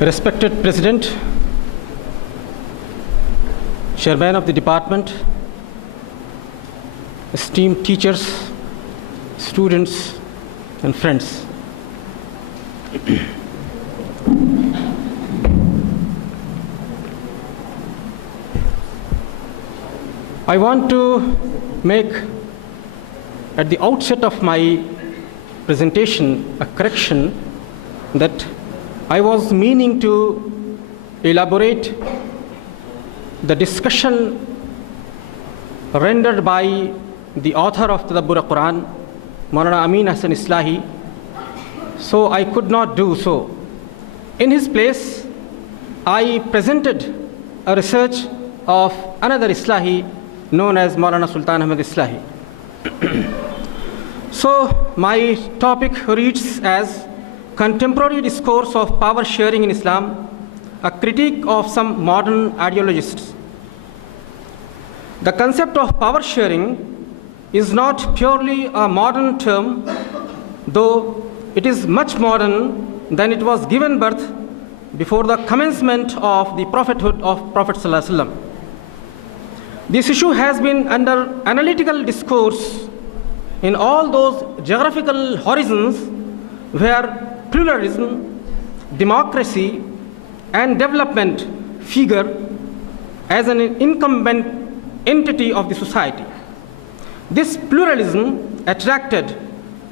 Respected President, Chairman of the Department, esteemed teachers, students, and friends. I want to make at the outset of my presentation a correction that I was meaning to elaborate the discussion rendered by the author of Tadabbur al-Quran, Maulana Amin Hassan Islahi, so I could not do so. In his place, I presented a research of another Islahi known as Maulana Sultan Ahmad Islahi. So my topic reads as Contemporary Discourse of Power Sharing in Islam, a critique of some modern ideologists. The concept of power sharing is not purely a modern term, though it is much modern than it was given birth before the commencement of the prophethood of Prophet ﷺ. This issue has been under analytical discourse in all those geographical horizons where pluralism, democracy, and development figure as an incumbent entity of the society. This pluralism attracted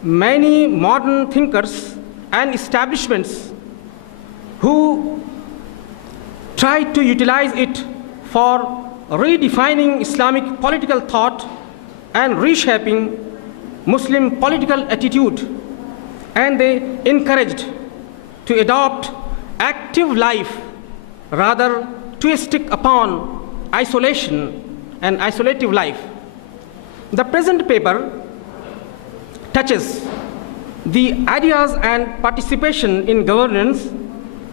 many modern thinkers and establishments who tried to utilize it for redefining Islamic political thought and reshaping Muslim political attitude, and they encouraged to adopt active life rather to stick upon isolation and isolative life. The present paper touches the ideas and participation in governance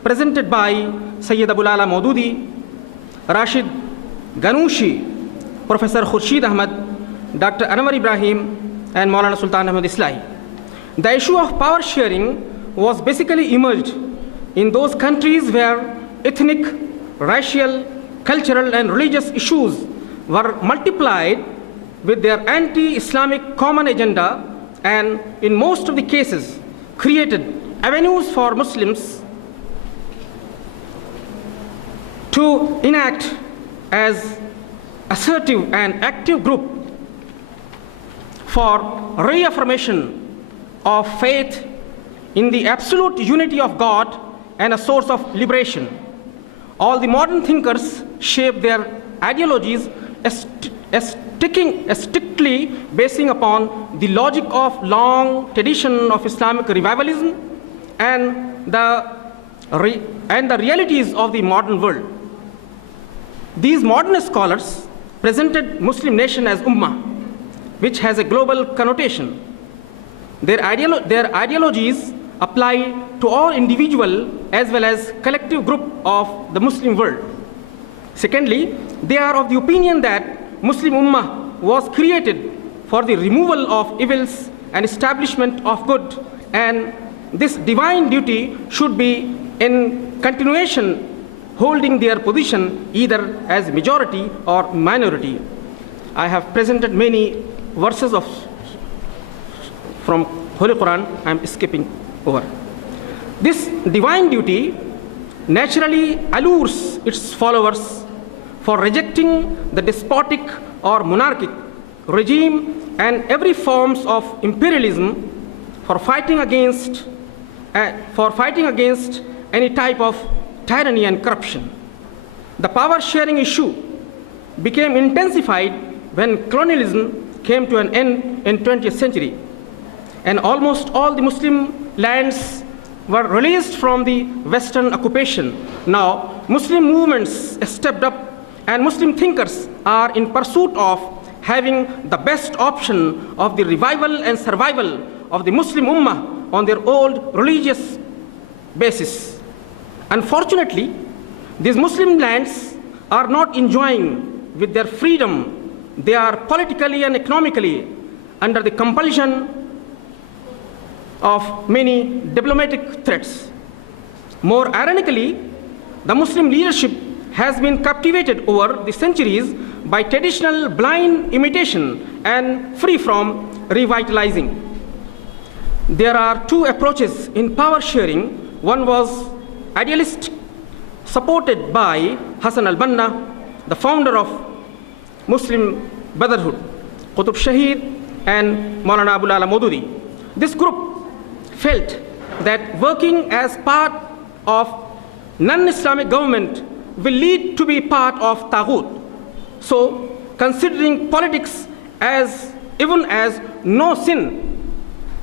presented by Sayyid Abul Ala Maududi, Rashid Ghanouchi, Professor Khurshid Ahmad, Dr. Anwar Ibrahim, and Maulana Sultan Ahmad Islahi. The issue of power sharing was basically emerged in those countries where ethnic, racial, cultural, and religious issues were multiplied with their anti-Islamic common agenda, and in most of the cases created avenues for Muslims to enact as assertive and active group for reaffirmation of faith in the absolute unity of God and a source of liberation. All the modern thinkers shape their ideologies strictly basing upon the logic of long tradition of Islamic revivalism and the realities of the modern world. These modern scholars presented Muslim nation as Ummah, which has a global connotation. Their ideologies apply to all individual as well as collective group of the Muslim world. Secondly, they are of the opinion that Muslim Ummah was created for the removal of evils and establishment of good, and this divine duty should be in continuation holding their position either as majority or minority. I have presented many verses from Holy Quran. I am skipping over. This divine duty naturally allures its followers for rejecting the despotic or monarchic regime and every forms of imperialism, for fighting against any type of tyranny and corruption. The power sharing issue became intensified when colonialism came to an end in 20th century, and almost all the Muslim lands were released from the Western occupation. Now, Muslim movements stepped up, and Muslim thinkers are in pursuit of having the best option of the revival and survival of the Muslim Ummah on their old religious basis. Unfortunately, these Muslim lands are not enjoying with their freedom. They are politically and economically under the compulsion of many diplomatic threats. More ironically, the Muslim leadership has been captivated over the centuries by traditional blind imitation and free from revitalizing. There are two approaches in power sharing. One was idealist, supported by Hassan al-Banna, the founder of Muslim Brotherhood, Qutb Shahid and Maulana Abul Ala Maududi. This group felt that working as part of non-Islamic government will lead to be part of Taghut. So, considering politics as even as no sin,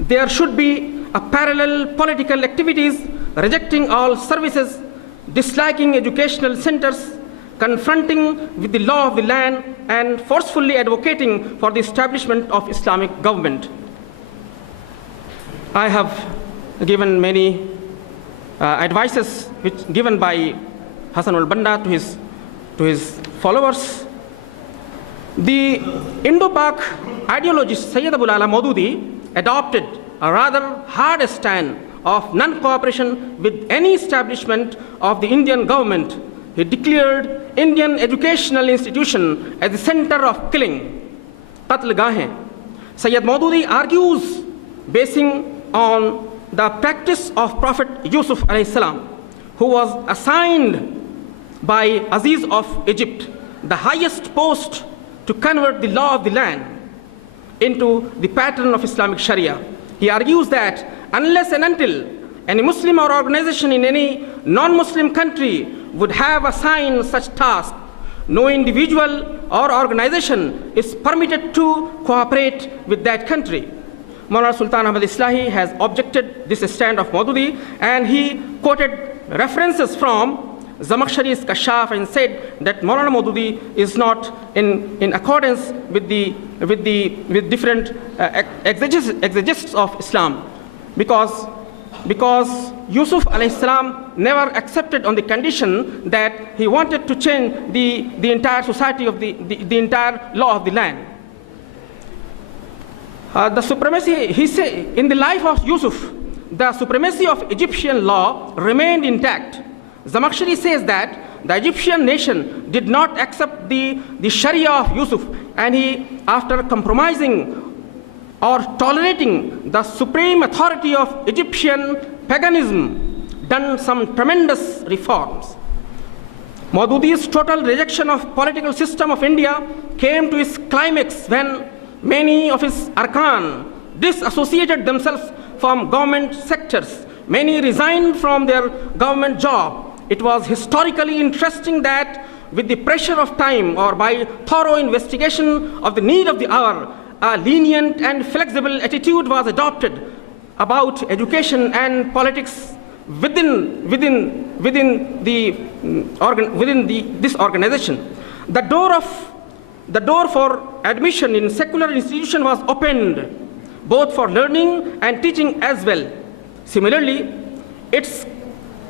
there should be a parallel political activities, rejecting all services, disliking educational centers, confronting with the law of the land, and forcefully advocating for the establishment of Islamic government. I have given many advices given by Hassan al-Banna to his followers. The Indo-Pak ideologist Sayyid Abul Ala Maududi adopted a rather hard stand of non-cooperation with any establishment of the Indian government. He declared Indian educational institution as the center of killing, qatl gahein. Sayyid Maududi argues, basing on the practice of Prophet Yusuf alayhi salam, who was assigned by Aziz of Egypt the highest post to convert the law of the land into the pattern of Islamic Sharia. He argues that unless and until any Muslim or organization in any non-Muslim country would have assigned such task, no individual or organization is permitted to cooperate with that country. Maulana Sultan Ahmad Islahi has objected this stand of Maududi, and he quoted references from Zamakhshari's Kashaf and said that Maulana Maududi is not in accordance with different exegesis of Islam, because Yusuf alayhi salam never accepted on the condition that he wanted to change the entire society of the entire law of the land. The supremacy, he said, in the life of Yusuf, the supremacy of Egyptian law remained intact. Zamakhshari says that the Egyptian nation did not accept the Sharia of Yusuf, and he, after compromising or tolerating the supreme authority of Egyptian paganism, done some tremendous reforms. Maududi's total rejection of political system of India came to its climax when many of his arkan disassociated themselves from government sectors. Many resigned from their government job. It was historically interesting that with the pressure of time or by thorough investigation of the need of the hour, a lenient and flexible attitude was adopted about education and politics within this organization. The door for admission in secular institution was opened, both for learning and teaching as well. Similarly, its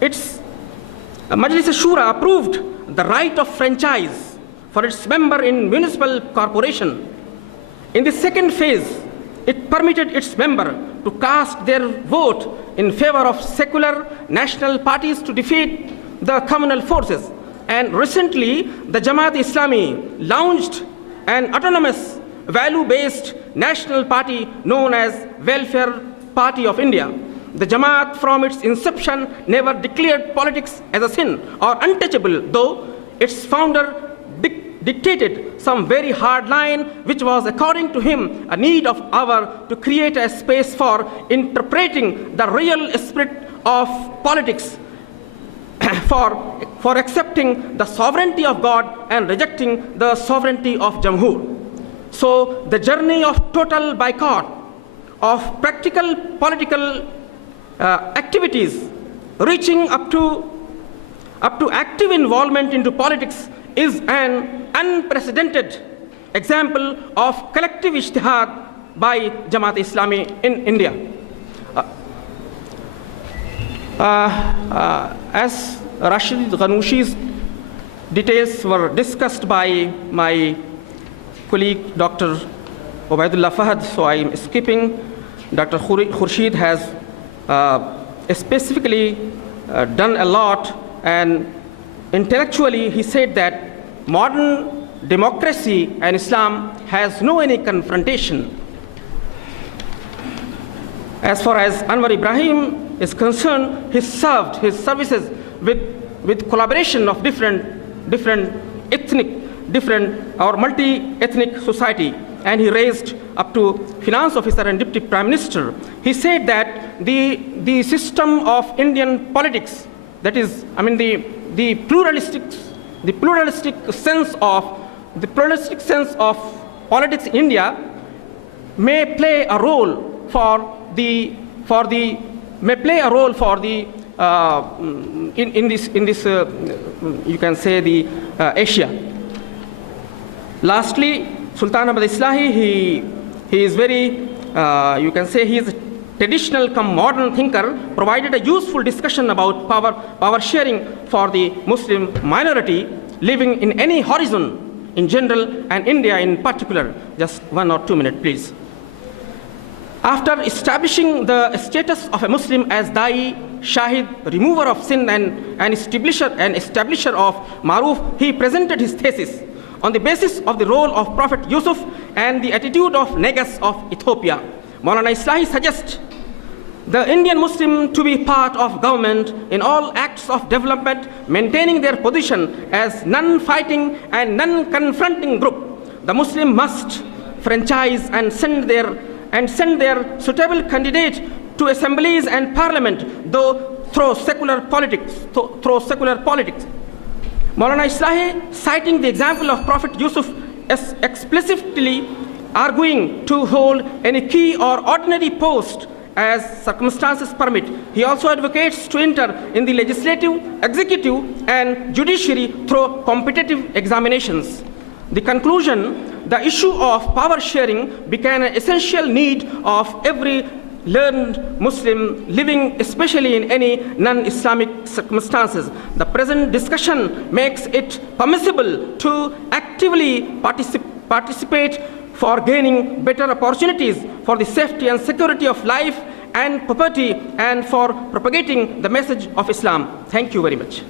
Majlis Shura approved the right of franchise for its member in municipal corporation. In the second phase, it permitted its member to cast their vote in favor of secular national parties to defeat the communal forces. And recently, the Jamaat-e-Islami launched an autonomous, value-based national party known as Welfare Party of India. The Jamaat, from its inception, never declared politics as a sin or untouchable, though its founder dictated some very hard line, which was, according to him, a need of hour to create a space for interpreting the real spirit of politics, for accepting the sovereignty of God and rejecting the sovereignty of Jamhur. So the journey of total boycott of practical political activities, reaching up to active involvement into politics, is an unprecedented example of collective ijtihad by Jamaat-e-Islami in India. As Rashid Ghanouchi's details were discussed by my colleague Dr. Ubaidullah Fahad, so I am skipping. Dr. Khurshid has specifically done a lot, and intellectually he said that modern democracy and Islam has no any confrontation. As far as Anwar Ibrahim is concerned, he served his services with collaboration of different or multi-ethnic society, and he raised up to finance officer and deputy prime minister. He said that the system of Indian politics, that is, I mean the pluralistic sense of politics in India may play a role in this you can say the Asia. Lastly, Sultan Ahmad Islahi, he is very you can say he is a traditional come modern thinker, provided a useful discussion about power sharing for the Muslim minority living in any horizon in general and India in particular. Just 1 or 2 minutes, please. After establishing the status of a Muslim as Da'i, Shahid, remover of sin and establisher of Maruf, he presented his thesis on the basis of the role of Prophet Yusuf and the attitude of Negus of Ethiopia. Maulana Islahi suggests the Indian Muslim to be part of government in all acts of development, maintaining their position as non-fighting and non-confronting group. The Muslim must franchise and send their suitable candidate to assemblies and parliament, though through secular politics. Maulana Islahi, citing the example of Prophet Yusuf, is explicitly arguing to hold any key or ordinary post as circumstances permit. He also advocates to enter in the legislative, executive, and judiciary through competitive examinations. The conclusion, the issue of power sharing became an essential need of every learned Muslim living especially in any non-Islamic circumstances. The present discussion makes it permissible to actively participate for gaining better opportunities for the safety and security of life and property and for propagating the message of Islam. Thank you very much.